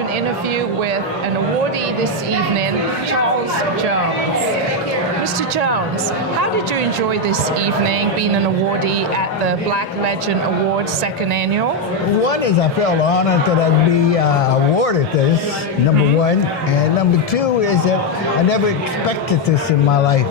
an interview with an awardee this evening, Charles Jones. Mr. Jones, how did you enjoy this evening being an awardee at the Black Legend Awards second annual? One is I felt honored that I'd be awarded this, number one. And number two is that I never expected this in my life,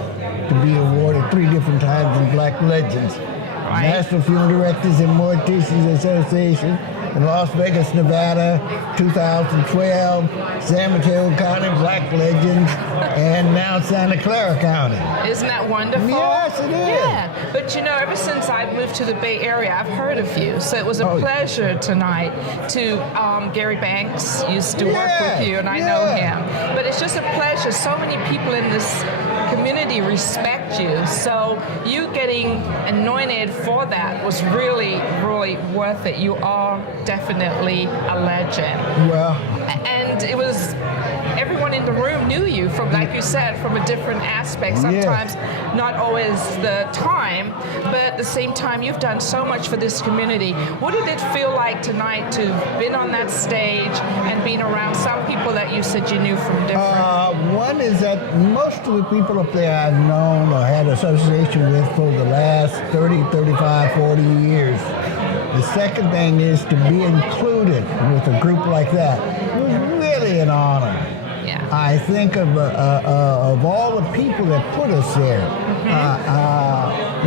to be awarded 3 different times in Black Legends. Right. National Funeral Directors and Morticians Association in Las Vegas, Nevada, 2012, San Mateo County Black Legends, and now Santa Clara County. Isn't that wonderful? Yes, it is. Yeah, but you know, ever since I moved to the Bay Area, I've heard of you. So it was a pleasure tonight to, Gary Banks used to work with you, and I know him. But it's just a pleasure. So many people in this community respect you. So you getting anointed for that was really, really worth it. You are definitely a legend. Well, And it was, everyone in the room knew you from, like you said, from a different aspect. Sometimes not always the time, but at the same time, you've done so much for this community. What did it feel like tonight to have been on that stage and being around some people that you said you knew from different? One is that most of the people up there I've known or had association with for the last 30, 35, 40 years. The second thing is to be included with a group like that. It was really an honor. Yeah. I think of all the people that put us there,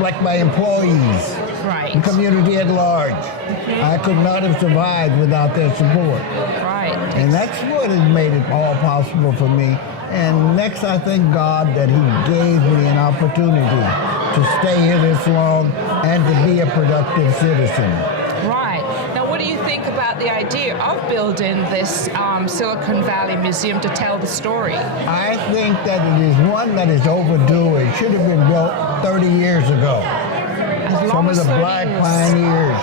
like my employees, Right. the community at large. I could not have survived without their support. Right. And that's what has made it all possible for me. And next, I thank God that He gave me an opportunity to stay here this long and to be a productive citizen. Right. Now, what do you think about the idea of building this Silicon Valley Museum to tell the story? I think that it is one that is overdue. It should have been built 30 years ago. Some of the Black pioneers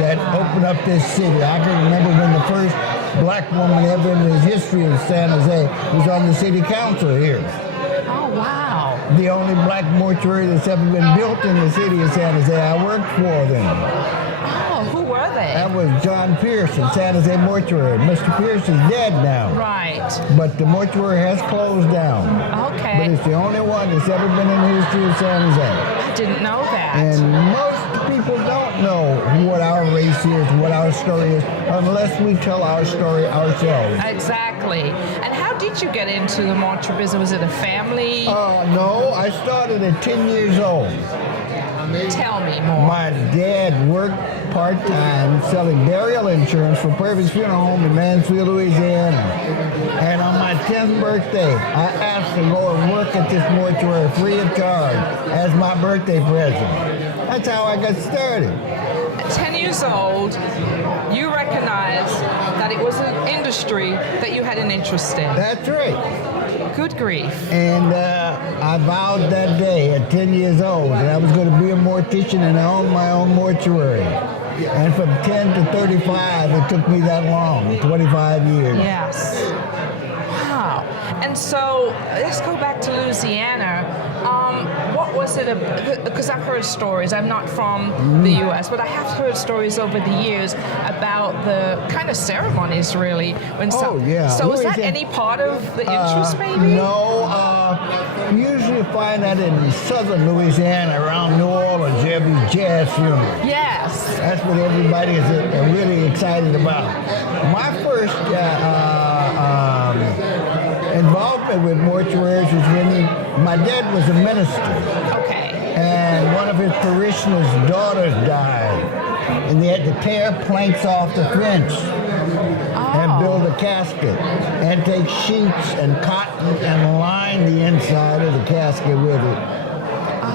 that opened up this city. I can remember when the first Black woman ever in the history of San Jose was on the city council here. Oh, wow. The only Black mortuary that's ever been built in the city of San Jose. I worked for them. Oh, who were they? That was John Pierce in San Jose Mortuary. Mr. Pierce is dead now. Right. But the mortuary has closed down. Okay. But it's the only one that's ever been in the history of San Jose. I didn't know that. And most people don't know what our race is, what our story is, unless we tell our story ourselves. Exactly. And how did you get into the mortuary business? Was it a family? No, I started at 10 years old. Tell me more. My dad worked part-time selling burial insurance for Purvis Funeral Home in Mansfield, Louisiana. And on my 10th birthday, I asked to go and work at this mortuary free of charge as my birthday present. That's how I got started. At 10 years old, you recognized that it was an industry that you had an interest in. That's right. Good grief. And I vowed that day at 10 years old that I was going to be a mortician and own my own mortuary. And from 10 to 35, it took me that long, 25 years. Yes. Wow. And so let's go back to Louisiana. What was it? Because I've heard stories. I'm not from the U.S., but I have heard stories over the years about the kind of ceremonies, really. When yeah. So is that any part of the interest, maybe? No. You usually find that in southern Louisiana, around New Orleans, you have these jazz funerals. Yes. That's what everybody is really excited about. My first involvement with mortuaries was when my dad was a minister. Okay. And one of his parishioners' daughters died. And they had to tear planks off the fence and build a casket and take sheets and cotton and line the inside of the casket with it.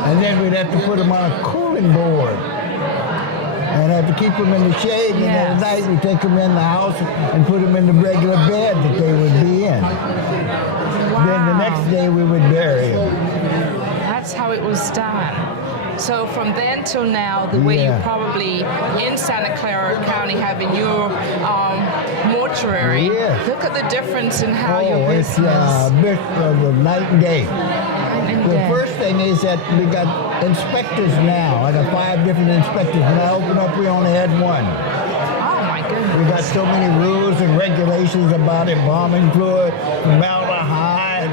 And then we'd have to put them on a cooling board and have to keep them in the shade. And then at night we'd take them in the house and put them in the regular bed that they would be in. Wow. Then the next day we would bury them. That's how it was done. So from then till now, the way you probably in Santa Clara County having your mortuary, look at the difference in how your business. It's a bit of a night and day. The first thing is that we got inspectors now. I got 5 different inspectors. When I opened up, we only had 1. Oh my goodness. We got so many rules and regulations about embalming fluid, formaldehyde.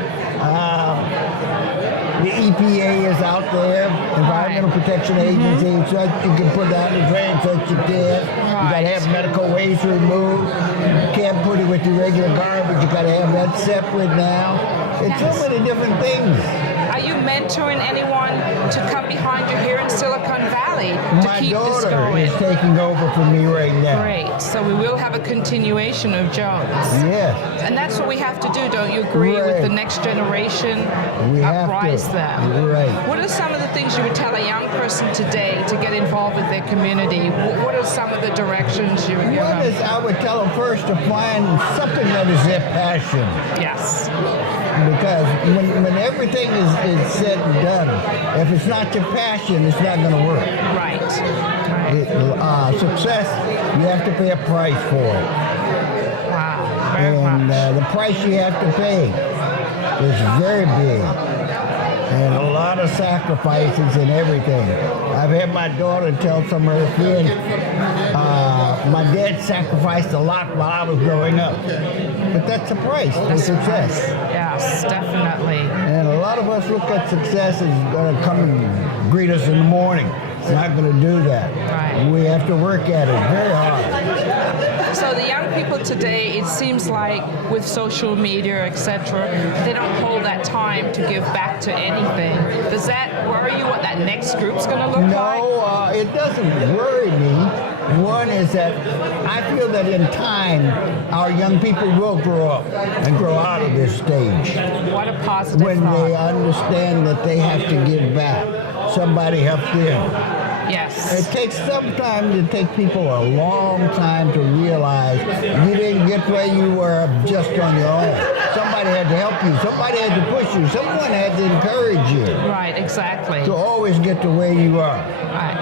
The EPA is out there, Environmental Protection Agency, such you can put down the drain, such you can. You got to have medical waste removed. You can't put it with your regular garbage. You got to have that separate now. It's so many different things. Are you mentoring anyone to come behind you here in Silicon Valley to My keep this daughter going? is taking over for me right now. Great. So we will have a continuation of Jones. Yes. And that's what we have to do, don't you agree, with the next generation? We have Uprise to. them. Right. What are some of the things you would tell a young person today to get involved with their community? What are some of the directions you would give One is them? I would tell them first to find something that is their passion. Yes. Because when everything is said and done, if it's not your passion, it's not going to work. Right. Success, you have to pay a price for it. Wow. Very And much. the price you have to pay is very big. And a lot of sacrifices and everything. I've had my daughter tell some of her friends, my dad sacrificed a lot while I was growing up. But that's the price for success. Yes, definitely. And a lot of us look at success as going to come and greet us in the morning. It's not going to do that. Right. We have to work at it very hard. So the young people today, it seems like with social media, etc., they don't hold that time to give back to anything. Does that worry you what that next group's going to look like? No, it doesn't worry me. One is that I feel that in time, our young people will grow up and grow out of this stage. What a positive When thought. they understand that they have to give back. Somebody helped them. Yes. It takes sometimes, it takes people a long time to realize you didn't get where you were just on your own. Somebody had to help you. Somebody had to push you. Someone had to encourage you Right, exactly. to always get to where you are. Right.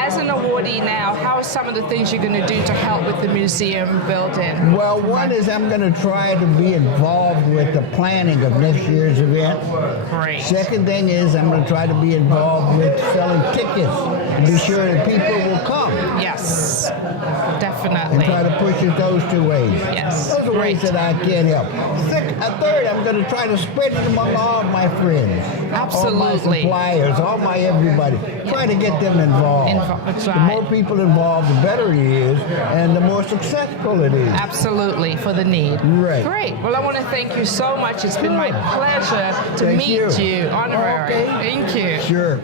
As an awardee now, how are some of the things you're going to do to help with the museum building? Well, one is I'm going to try to be involved with the planning of next year's event. Great. Second thing is I'm going to try to be involved with selling tickets to be sure that people will come. Yes, And definitely. try to push it those two ways. Yes, Those are ways great. that I can help. Third, I'm going to try to spread it among all my friends. All my Absolutely. suppliers, all my everybody. Try to get them involved. That's The right. more people involved, the better it is, and the more successful it is. Absolutely, for the need. Right. Great. Well, I want to thank you so much. It's been my pleasure to Thank meet you. you. Honorary. Okay. Thank you. Sure.